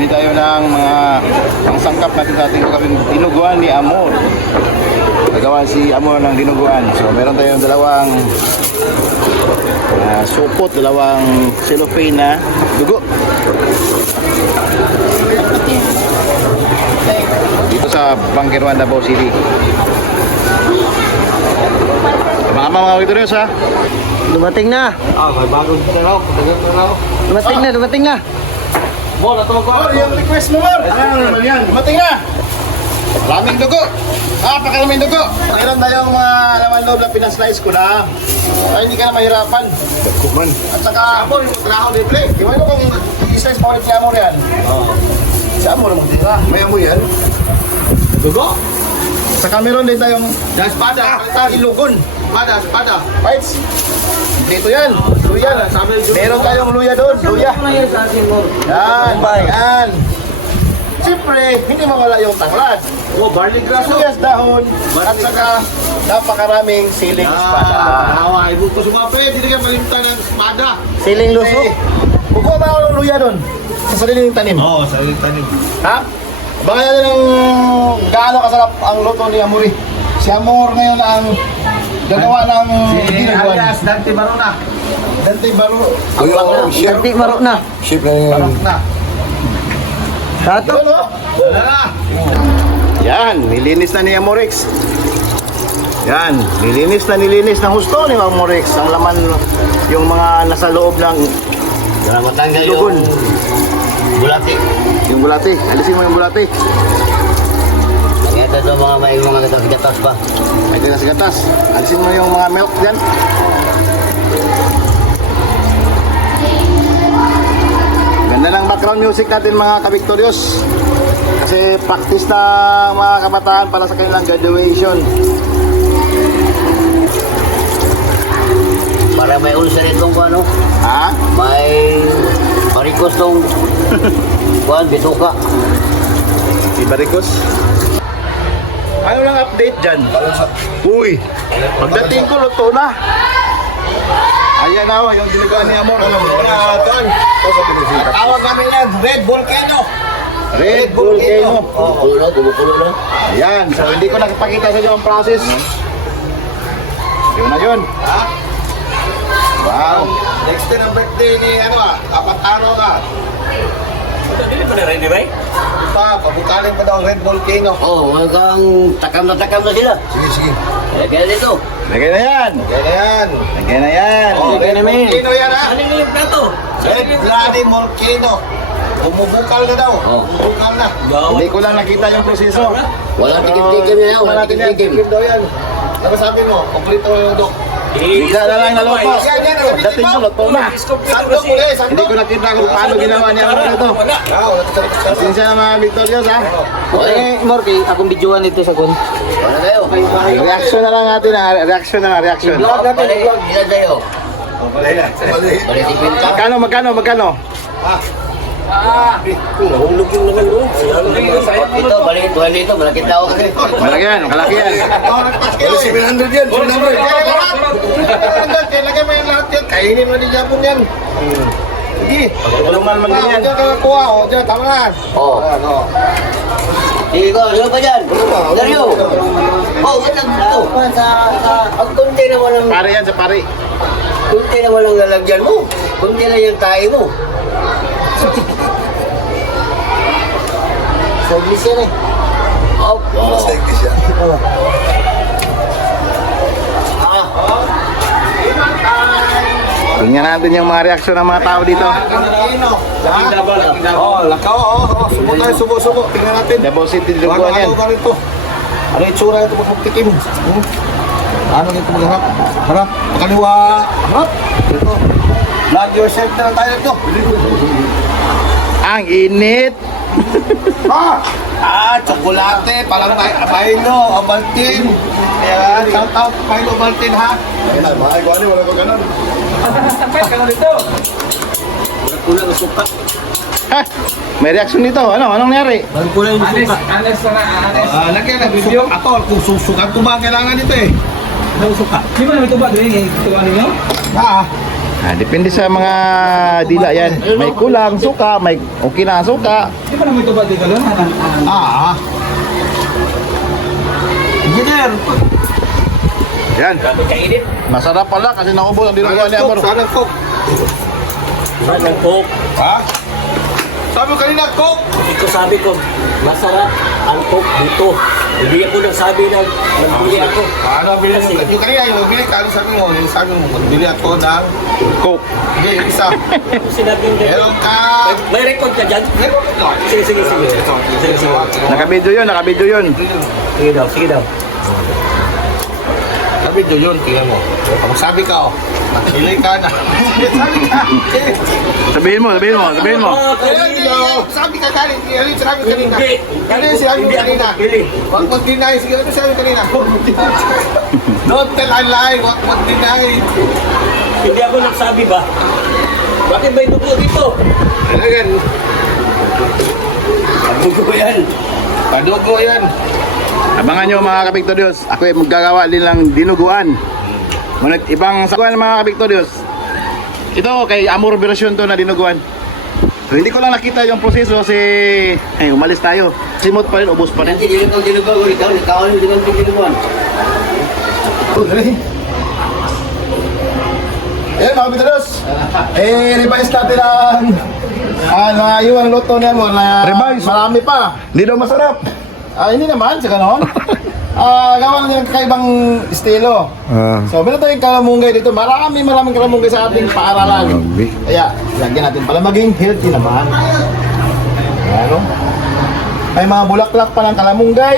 bibili tayo ng mga pangsangkap natin sa ating gagawin dinuguan ni Amor. Nagawa si Amor ng dinuguan. So meron tayong dalawang supot, dalawang cellophane na dugo. Dito sa Bangker 1, Davao City. Mga Victorious ha. Dumating na. May bagong dalaw. Dumating na. Bol, ito ko. Yung request mo, Mor. Ano naman yan? Dumating na. Maraming dugo. Napakaraming dugo. Meron tayong mga laman loob na pinaslice ko na. Ay, hindi ka na mahirapan. Kuman. At saka, Amor, yung trabaho din, Play. Iwan mo kung i-slice pa ulit si Amor yan. Si Amor mo tira. May Amor yan. Dugo? Saka meron din tayong Espada. ilugon. Espada. Fights. Dito yan. Luya. Meron tayong luya doon. Luya. Yan. Yan. Siyempre, hindi mawala yung tanglad. Barley grass. Sibuyas dahon. At saka napakaraming siling espada. Ibu ko sumapay. Hindi ka malimtan ng espada. Siling lusok. Kukuha ba ako ng luya doon? Sa sariling tanim. Oo, sarili tanim. Ha? Abangan natin ng gaano kasarap ang luto ni Amori. Si Amor ngayon ang gagawa ng dinuguan. Alias Dante Barona. Dante Baro. Dati maro na. Chef na yun. Tato. Ano? Wala na. Yan, nilinis na ni Amorix. Yan, nilinis ng husto ni Amorix. Ang laman, yung mga nasa loob ng Para matanggal dugon. yung bulati. Yung bulati, alisin mo yung bulati. Ito to may mga gatas pa. May gatas. Alisin mo yung mga milk dyan. Ganda ng background music natin mga ka-Victorious. Kasi practice na mga kabataan para sa kanilang graduation. Para may ulcer itong ano, Ha? may parikos tong kuan bituka. Ibarikos. Ano lang update dyan? Uy, pagdating ko, luto na. Ayan na, yung dinuguan ni Amor. Tawag kami yan, Red Volcano. Red Volcano. Kumukulo na. Ayan, so hindi ko nakipakita sa inyo ang process. Yun na yun. Wow. Next day ng birthday ni apat araw ka. Hindi pa na ready, right? Pabukalin pa daw Red Volcano. Hanggang takam na sila. Sige. Kaya dito. Lagay na yan. Yan na yan. Lagay na yan. Red Volcano yan ha. Ano yung plato? Red Bloody Volcano. Bumubukal na daw. Bumubukal na. Hindi ko lang nakita yung proseso. Walang tikim-tikim na yan. Walang tikim-tikim. Tikim daw yan. Ano sabi mo? Kompleto yung dok. Bigla na lang naluto. Pagdating ko, luto na. Sandok ulit, Hindi sandok. ko nakita kung paano ginawa niya ang ito. Pasensya na mga Victorious ha. Eh, Morty, akong videoan ito sa kun. Wala kayo. Reaction na lang natin ha. Reaction na. Balik. Ilan tayo? Balik si Pinta. Magkano? Nahulog yung naman mo. Ito, balik. Tuhan dito. Malakit tao kasi. Malaki yan. Wala 700 yan. 700. Kailangan mo yung lahat yan. Kainin mo din Japon yan. Sige. Pagkuluman man din yan. Diyan ka nakuha. Diyan, tama na. Oo. Sige ko, sino pa dyan? Dario. Ba't ito? Ang kunti naman ang... Pare yan sa pare. Kunti naman ang lalagyan mo. Kunti na yung tayo mo. Service yan eh. Tingnan natin yung mga reaksyon ng mga tao dito. Lakaw. Subo tayo, subo. Tingnan natin. Davao City, dinuguan yan. Ano yung tsura ito pagpagtikim? Ano dito magharap? Harap, kaliwa. Harap. Ito. Vlog yourself na lang tayo ito. Ang init. Tsokolate. Parang Pailo, Ovaltine. Ayan, shout out Pailo, Ovaltine ha. Ayun, mga iguani, wala ko ganun. Kulang na suka. Ha? May reaksyon dito. Anong nangyari? Kulang yung suka. Lagyan na video. Atol, kung susukat ko ba ang kailangan nito eh. Ano suka? Di ba naman ito ba? Ito ano nyo? Depende sa mga dila yan. May kulang suka, may okay na suka. Di ba naman ito ba di ka lang? Engineer! Yan. Grabe kainit. Masarap pala kasi naubos ang dinuguan ni Amor. Sana cook! Saan ang coke? Ha? Sabi mo kanina, cook! Ito sabi ko, masarap ang coke dito. Hindi ako nagsabi na nagpili ako. Ano, bili mo? Kasi- Yung kanina, yung bili ka, ano sabi mo? Yung sabi mo, bili ako ng... Coke. Hindi, yung isa. Sinabi yung Meron ka... May record ka dyan? Meron ka. Sige, sige, sige. Sige, sige. Nakabidyo yun, nakabidyo yun. Sige daw, sige daw. Sabi do yun, tingnan mo. Kapag sabi ka, bili ka na. Sabi ka. Sabihin mo. Sabi ka kanina, ano yung sinabi kanina? Hindi. Ano yung sinabi mo Hindi ako kanina? magpili. Huwag mag-deny. Sige, ano yung sinabi kanina? Don't tell a lie. Huwag mag-deny. Hindi ako nagsabi ba? Bakit may dugo dito? Talagan. Ang dugo ba yan? Padugo yan. Abangan nyo mga kapiktoryos. Ako ay maggagawa din ng dinuguan. Ngunit ibang saguan mga kapiktoryos. Ito kay Amor version to na dinuguan. So, hindi ko lang nakita yung proseso kasi umalis tayo. Simot pa rin, ubos pa rin. Nanti dia kau jadi kau ikaw kawan dengan pinjaman. Eh mga kapiktoryos. Revise natin ang yung luto niya mo na Revise? marami pa. Hindi daw masarap. Hindi naman, sa ganon. Gawa na niya ng kakaibang estilo. So, meron tayong kalamunggay dito. Maraming kalamunggay sa ating paaralan. Kaya, lagyan natin para maging healthy naman. Ano? May mga bulaklak pa ng kalamunggay.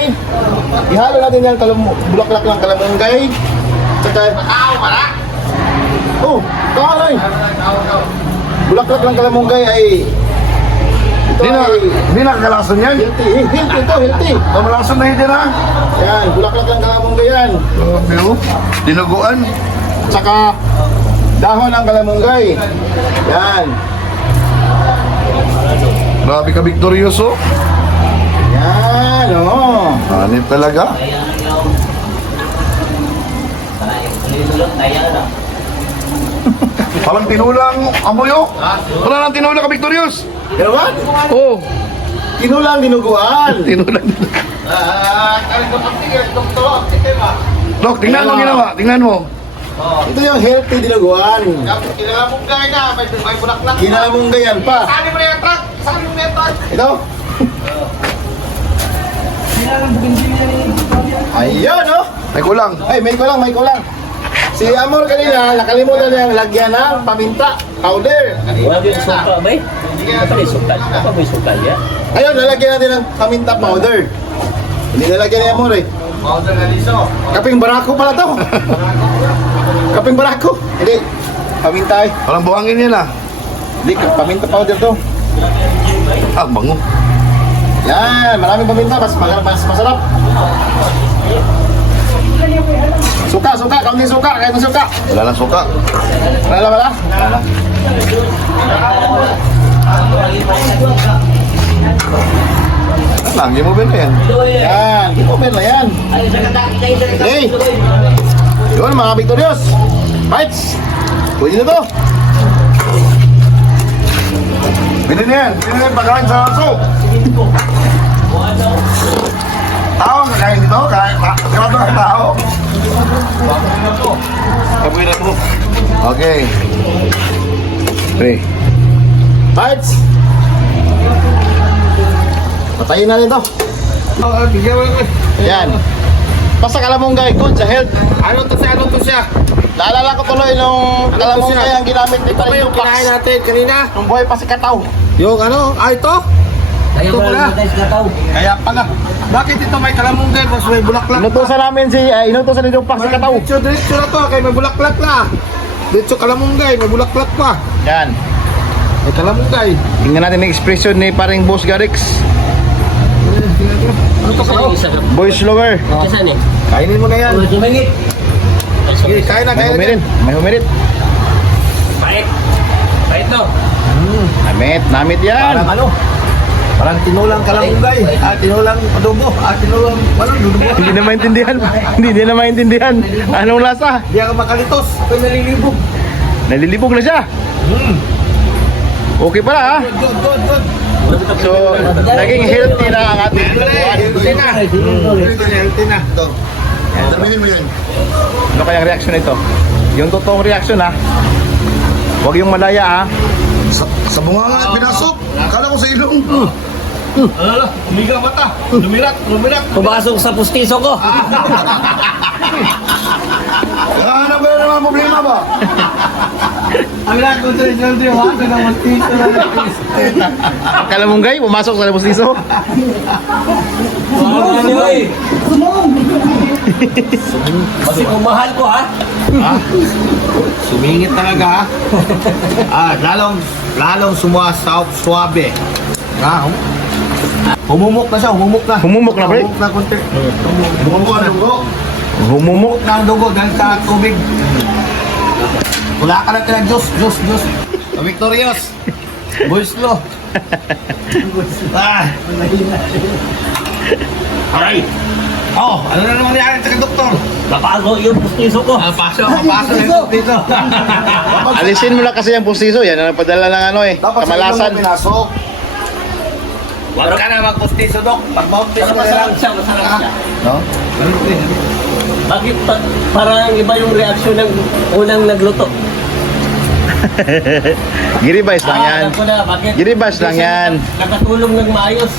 Ihalo natin yung bulaklak ng kalamunggay. Tsaka, oh, karay! Bulaklak ng kalamunggay ay Hindi nakakalason yan. healthy. Kamalason na hindi na. Yan, bulaklak ng kalamunggay yan. Pero, dinuguan. Tsaka dahon ng kalamunggay. Yan. Grabe ka, Victorioso. Yan, oo. Hanip talaga. Walang tinulang amoyo. Wala nang tinulang ka, Victorious. Pero what? Oh, Kinulang dinuguan. tinulang. Dok, tingnan mo ginawa. Tingnan mo. Ito yung healthy dinuguan. Kinamunggay na. May bulaklak. Kinamunggay yan pa. Sali mo na yung truck. Sali mo na yung truck. Ito. Ayun, oh. May kulang. Ay, may kulang. Si Amor kanina, nakalimutan niyang lagyan ng paminta, powder. Wala yung sukal ba? Apa yung sukal? Apa yung sukal ya? Ayun, lalagyan natin ng paminta powder. Hindi nalagyan ni Amor eh. Powder na liso. Kaping barako pala to. Kaping barako. Hindi. Paminta eh. Walang buhangin yan ah. Hindi, paminta powder to. Ah, bango. Yan, maraming paminta. Mas masarap. Suka. Kaunting suka. Kahit ng suka. Wala lang suka. Wala. Lagi mo ba na yan? Yan. Open na yan. Okay. Yun mga Victorious. Bites. Pwede na to. Pwede na yan. Pwede na yan pagkain sa aso. Tao ang kakain dito. Kaya ang tao. Kabuhin na po. Okay. 3. Bites. Patayin na rin to. Bigyan mo lang. Yan. Basta kalamunggay, good sa health. Ano to siya? Naalala ko tuloy nung kalamunggay ang ginamit ni Ito ba yung kinain natin kanina? nung buhay pa si Kataw. Yung ano? Ah, ito? Kaya Ito pala. Kaya pala. Bakit ito may kalamunggay mas may bulaklak? Inutusan namin inutusan ni Dupak si Kataw. Diretso na to. Kaya may bulaklak na. Diretso kalamunggay. May bulaklak pa. Yan. May kalamunggay. Tingnan natin ang expression ni paring Boss Garix. Ano to kalaw? Boy slower. Saan eh? Kainin mo na yan. Sumingit. Sige, kain na, May kain na. humirit. May humirit. Pahit. Pahit to. Namit yan. Parang ano? Parang tinulang kalamunggay. Tinulang adobo. Tinulang dudubo. Hindi na maintindihan. Hindi na maintindihan. Anong lasa? Hindi ako makalitos. Ako'y nalilibog. Nalilibog na siya. Okay pala ha. So, naging healthy na ang ating lutuan. Healthy na. Ito. Sabihin mo yan. Ano kayang reaction nito? Yung totoong reaction ha. Huwag yung malaya ha. Sa bunga nga, pinasok. Akala ko sa ilong. Alala, umiga mata. Lumirat. Pumasok sa pustiso ko. Ano ba naman problema ba? Akala mong gay, pumasok sa labos niso. Kasi kung mahal ko ha. Sumingit talaga ha. Lalong suwabe. Ha? Humumok na siya, humumok na. Humumok na, pre? Humumok na konti. Humumok na dugo. Humumok. Na ang dugo dahil sa tubig. Wala ka lang kailang Diyos. Victorious. Boys lo. Aray. Oh, ano na naman nangyari sa doktor? Napago yung pustiso ko. Paso dito. Alisin mo lang kasi yung pustiso. Yan ang nagpadala ng ano eh. Dapat sa ilong Kamalasan. mo pinasok. Huwag ka na magpustiso, Dok. Pag-baptiso Pero ka na lang. masarap siya. No? Bakit parang iba yung reaksyon ng unang nagluto? Giribais lang yan. Alam ko na, bakit? Giribas lang Kasi yan. Nakatulong ng maayos.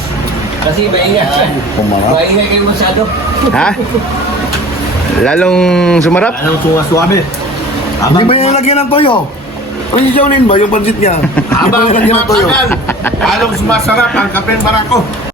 Kasi maingay siya. Pumarap. Maingay kayo masyado. Ha? Lalong sumarap? Anong suwa-suwabe? Hindi ba yung lagyan ng toyo? Ano si Jolene ba yung pansit niya? Habang nagmatagal, halong sumasarap ang kapen barako.